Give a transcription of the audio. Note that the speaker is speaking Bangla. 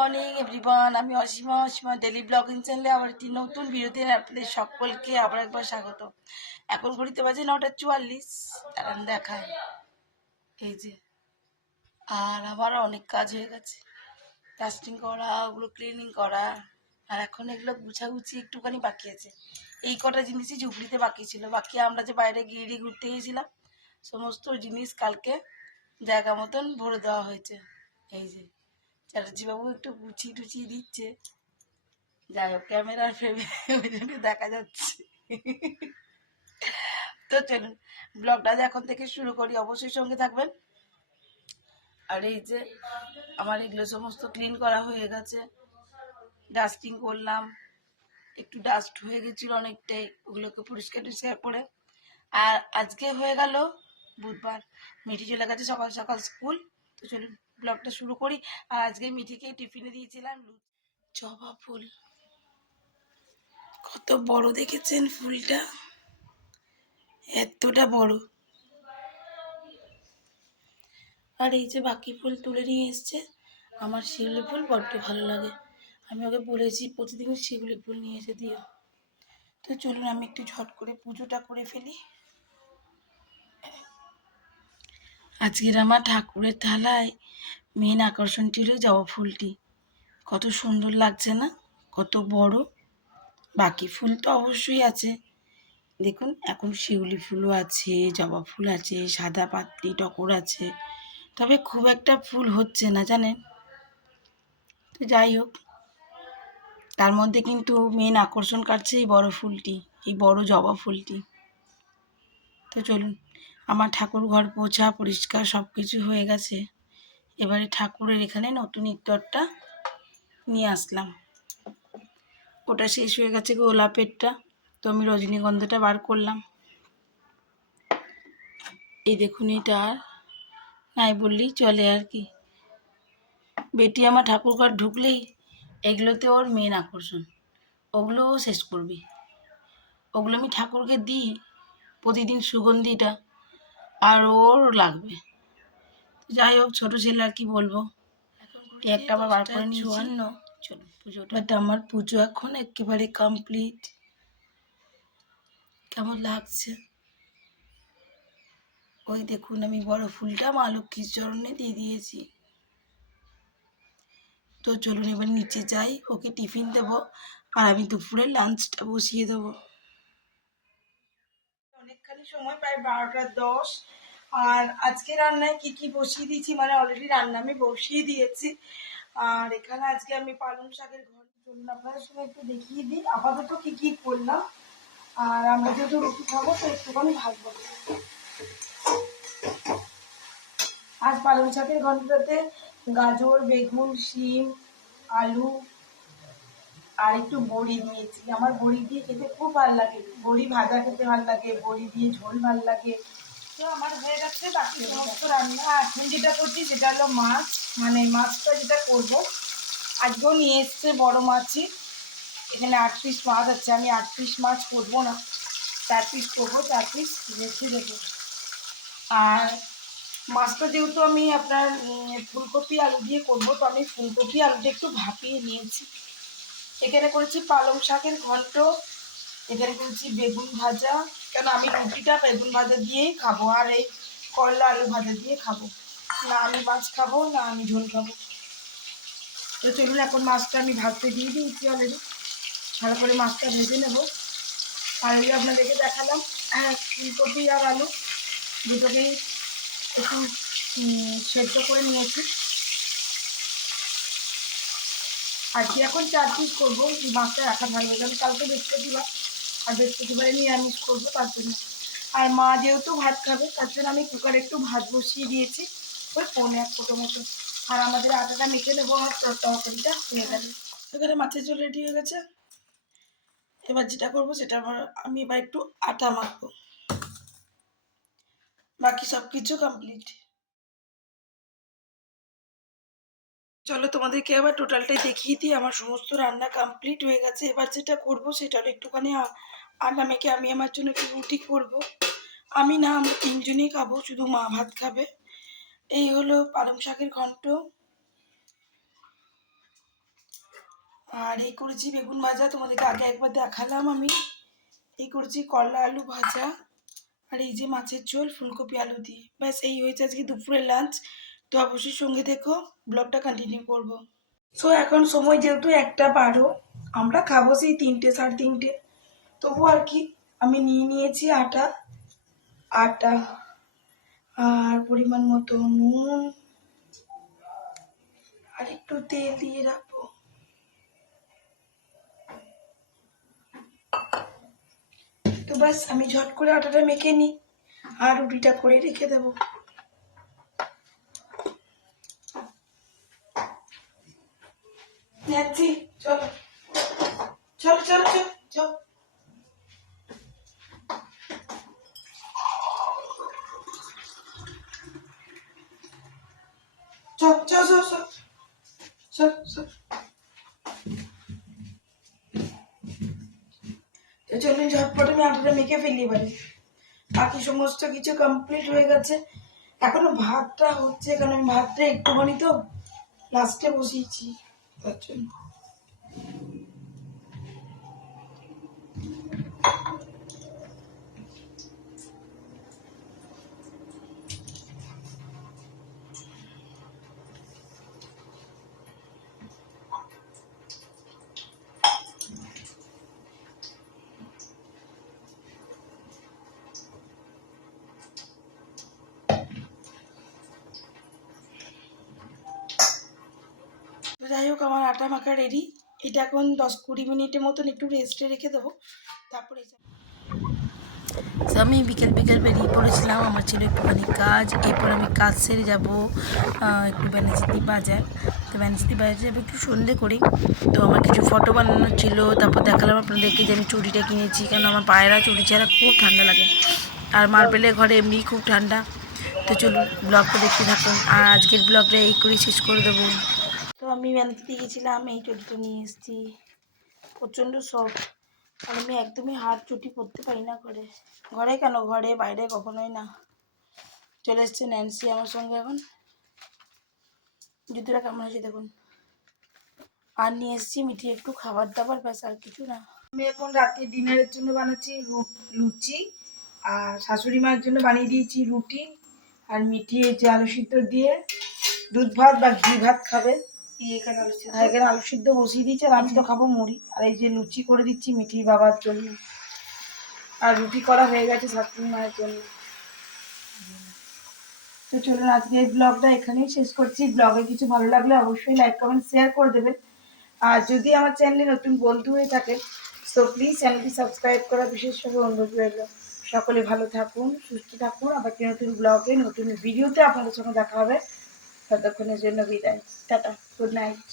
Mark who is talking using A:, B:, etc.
A: মর্নিং এভরিওয়ান আমি অসীমা অসীমা ডেলি ব্লগিং চ্যানেলে আবার একটি নতুন ভিডিওতে আপনাদের সকলকে আবার একবার স্বাগত। এখন ঘড়িতে বাজে নটা চুয়াল্লিশ, এখন দেখায় এই যে, আর আমার অনেক কাজ হয়ে গেছে। ডাস্টিং করা, ওগুলো ক্লিনিং করা, আর এখন এগুলো গুছাগুছি একটুখানি বাকি আছে। এই কটা জিনিসই ঝুপড়িতে বাকি ছিল। বাকি আমরা যে বাইরে গিয়ে ঘুরতে গিয়েছিলাম, সমস্ত জিনিস কালকে জায়গা মতন ভরে দেওয়া হয়েছে। এই যে চ্যাটার্জি বাবু একটু গুছিয়ে টুচিয়ে দিচ্ছে। যাই হোক, ক্যামেরার ফ্রেমে ওই জন্য দেখা যাচ্ছে। তো চলুন ব্লগটা এখন থেকে শুরু করি। অবশ্যই সঙ্গে থাকবেন। আর এই যে আমার এগুলো সমস্ত ক্লিন করা হয়ে গেছে। ডাস্টিং করলাম। একটু ডাস্ট হয়ে গেছিল অনেকটাই, ওগুলোকে পরিষ্কার টরিষ্কার করে। আর আজকে হয়ে গেল বুধবার। মিঠি চলে গেছে সকাল সকাল স্কুল তো চলুন ব্লগটা শুরু করি। আর আজকে মিঠিকে টিফিনে দিয়েছিলাম জবা ফুল। কত বড় দেখেছেন ফুলটা? এতটা বড়। আর এই যে বাকি ফুল তুলে নিয়ে এসছে, আমার শিউলি ফুল বড্ড ভালো লাগে। আমি ওকে বলেছি, প্রতিদিন শিউলি ফুল নিয়ে এসে দিও। তো চলুন, আমি একটু ঝট করে পুজোটা করে ফেলি। আজকের আমার ঠাকুরের থালায় মেন আকর্ষণটি হলো জবা ফুলটি। কত সুন্দর লাগছে না? কত বড়। বাকি ফুল তো অবশ্যই আছে। দেখুন, এখন শিউলি ফুলও আছে, জবা ফুল আছে, সাদা পাতলি টকর আছে। তবে খুব একটা ফুল হচ্ছে না, জানেন? তো যাই হোক, তার মধ্যে কিন্তু মেন আকর্ষণ কাটছে এই বড় ফুলটি, এই বড় জবা ফুলটি। তো চলুন আমার ঠাকুর ঘর পোছা পরিষ্কার সব কিছু হয়ে গেছে। এবারে ঠাকুরের এখানে নতুন ইত্তরটা নিয়ে আসলাম। ওটা শেষ হয়ে গেছে গোলাপেরটা তো আমি রজনীগন্ধাটা বার করলাম। এই দেখুন এটা আর। নাই বললেই চলে আর কি। বেটি আমার ঠাকুর ঘর ঢুকলেই এগুলোতে ওর মেন আকর্ষণ। ওগুলো ও শেষ করবে। ওগুলো আমি ঠাকুরকে দিই। প্রতিদিন সুগন্ধিটা আর ওর লাগবে। যাই হোক ছোটো ছেলে আর কি বলব? একটা আবার বার করে চুয়ান্ন। চলো পুজোটা। বাট আমার পুজো এখন একেবারে কমপ্লিট কেমন লাগছে? ওই দেখুন আমি বড় ফুলটা মা লক্ষ্মীর চরণে দিয়ে দিয়েছি। তো চলুন এবার নিচে যাই। ওকে টিফিন দেবো। আর আমি দুপুরে লাঞ্চটা বসিয়ে দেবো। সময় প্রায় বারোটা দশ। আর আজকে রান্নায় কি কি বসিয়ে দিয়েছি মানে অলরেডি রান্না আমি বসিয়ে দিয়েছি। আর এখানে আজকে আমি পালং শাকের ঘর আপনাদের সঙ্গে একটু দেখিয়ে দিই। আপাতত কি কি করলাম। আর আমরা যেহেতু রুটি খাব, তো একটুখানি ভাজবো আজ পালং শাকের ঘন্টাতে গাজর, বেগুন, শিম, আলু আর একটু বড়ি দিয়েছি। আমার বড়ি দিয়ে খেতে খুব ভালো লাগে। বড়ি ভাজা খেতে ভালো লাগে, বড়ি দিয়ে ঝোল ভালো লাগে। তো আমার হয়ে গেছে, বাকি সমস্ত রান্না। এখন যেটা করছি সেটা হলো মাছ। মানে মাছটা যেটা করব, আজকেও নিয়ে এসছে বড় মাছই। এখানে আট পিস মাছ আছে। আমি আট পিস মাছ করব না। চার পিস করব, চার পিস রেখে দেবো। আর মাছটা যেহেতু আমি আপনার ফুলকপি আলু দিয়ে করব, তো আমি ফুলকপি আলুটা একটু ভাপিয়ে নিয়েছি। এখানে করেছি পালং শাকের ঘন্ট, এখানে করেছি বেগুন ভাজা, কেন আমি রুটিটা বেগুন ভাজা দিয়েই খাব আর এই করলা আলু ভাজা দিয়ে খাব। না আমি মাছ খাব, না আমি ঝোল খাব। তো চলুন, এখন মাছটা আমি ভাজতে দিয়ে দিয়েছি অলরেডি ভালো করে মাছটা ভেজে নেব। আর এই আপনাদেরকে দেখালাম হ্যাঁ ফুলকপি আর আলু। দুটোকেই একটু সেদ্ধ করে নিয়েছি। আজকে এখন চার পিস করব মাছটা রাখা থাকবে কারণ কালকে বৃহস্পতিবার, আর বৃহস্পতিবারে নিরামিষ করব, তার জন্য। আর মা যেহেতু ভাত খাবে, তার জন্য আমি কুকারে একটু ভাত বসিয়ে দিয়েছি, ওই পৌনে এক ফোটো মতো। আর আমাদের আটাটা মেখে নেব, আর তোর তরকারিটা হয়ে গেলে। এখানে মাছের জল রেডি হয়ে গেছে। এবার যেটা করব, সেটা আমি এবার একটু আটা মাখবো। বাকি সব কিছু কমপ্লিট চলো তোমাদেরকে এবার টোটালটাই দেখিয়ে দিই। আমার সমস্ত রান্না কমপ্লিট হয়ে গেছে। এবার যেটা করব সেটা একটুখানি আটা মেখে আমি আমার জন্য একটু রুটি করব। আমি না, আমরা তিনজনেই খাব, শুধু মা ভাত খাবে। এই হলো পালং শাকের ঘন্ট। আর এই করেছি বেগুন ভাজা। তোমাদেরকে আগে একবার দেখালাম আমি। এই করেছি করলা আলু ভাজা। আর এই যে মাছের ঝোল, ফুলকপি আলু দিয়ে। ব্যাস, এই হয়েছে আজকে দুপুরের লাঞ্চ তো অবশ্যই সঙ্গে দেখো ব্লগটা কন্টিনিউ করব। সো এখন সময় যেহেতু একটা বারো, আমরা খাব সেই তিনটে সাড়ে তিনটে। তবু আর কি, আমি নিয়ে নিয়েছি আটা আটা আর পরিমাণ মতো নুন আর একটু তেল দিয়ে রাখব। তো ব্যাস, আমি ঝট করে আটাটা মেখে নিই আর রুটিটা করে রেখে দেব। যাচ্ছি, চলো। চলো চলো চলো চলো। চল চল চল চল। চল চল। তো চলুন, ঝটপট আমি আটাটা মেখে ফেলি এবারে। বাকি সমস্ত কিছু কমপ্লিট হয়ে গেছে। এখনও ভাতটা হচ্ছে, কারণ আমি ভাতটা একটুখানি তো লাস্টে বসিয়েছি। তার জন্য যাই হোক, আমার আটা মাখা রেডি এটা এখন দশ কুড়ি মিনিটের মতন একটু রেস্টে রেখে দেবো। তারপরে
B: আমি বিকেল বিকেল বেরিয়ে পড়েছিলাম। আমার ছিল একটুখানি কাজ। এরপর আমি কাজ সেরে যাব। একটু ব্যানাচিতি বাজার। তো ব্যানাচিতি বাজার যাব একটু সন্ধে করি তো আমার কিছু ফটো বানানো ছিল। তারপর দেখালাম আপনাদেরকে যে আমি চুড়িটা কিনেছি। কারণ আমার পায়রা চুড়ি ছাড়া খুব ঠান্ডা লাগে। আর মার্বেলের ঘরে এমনি খুব ঠান্ডা। তো চলুন ব্লগটা দেখতে থাকুন। আর আজকের ব্লগটা এই করেই শেষ করে দেবো।
A: আমি ব্যানাচিতে গেছিলাম, এই চটিটা নিয়ে এসেছি। প্রচণ্ড সফট আর আমি একদমই হাত চটি পরতে পারি না ঘরে। ঘরে কেন? ঘরে, বাইরে কখনোই না। চলে এসছে ন্যান্সি আমার সঙ্গে এখন। জুতোটা কেমন হয়েছে দেখুন। আর নিয়ে এসেছি মিঠি একটু খাবার দাবার, ব্যাস আর কিছু না। আমি এখন রাতে ডিনারের জন্য বানাচ্ছি লুচি, আর শাশুড়ি মায়ের জন্য বানিয়ে দিয়েছি রুটি। আর মিঠি এই যে আলু সিদ্ধ দিয়ে দুধ ভাত বা ঘি ভাত খাবে। সিদ্ধ? এখানে আলু সিদ্ধ বসিয়ে দিয়েছি, আর আমি তো খাব মুড়ি। আর এই যে লুচি করে দিচ্ছি মিঠির বাবার জন্য। আর রুটি করা হয়ে গেছে শাশুড়ি জন্য। তো চলুন আজকে এই ব্লগটা এখানেই শেষ করছি। ব্লগে কিছু ভালো লাগলে অবশ্যই লাইক, কমেন্ট, শেয়ার করে দেবেন। আর যদি আমার চ্যানেলে নতুন বন্ধু হয়ে থাকে তো প্লিজ চ্যানেলটি সাবস্ক্রাইব করা বিশেষভাবে অনুরোধ রইল। সকলে ভালো থাকুন, সুস্থ থাকুন। আবার নতুন ব্লগে, নতুন ভিডিওতে আপনাদের সঙ্গে দেখা হবে। ততক্ষণের জন্য বিদায় টাটা গুড নাইট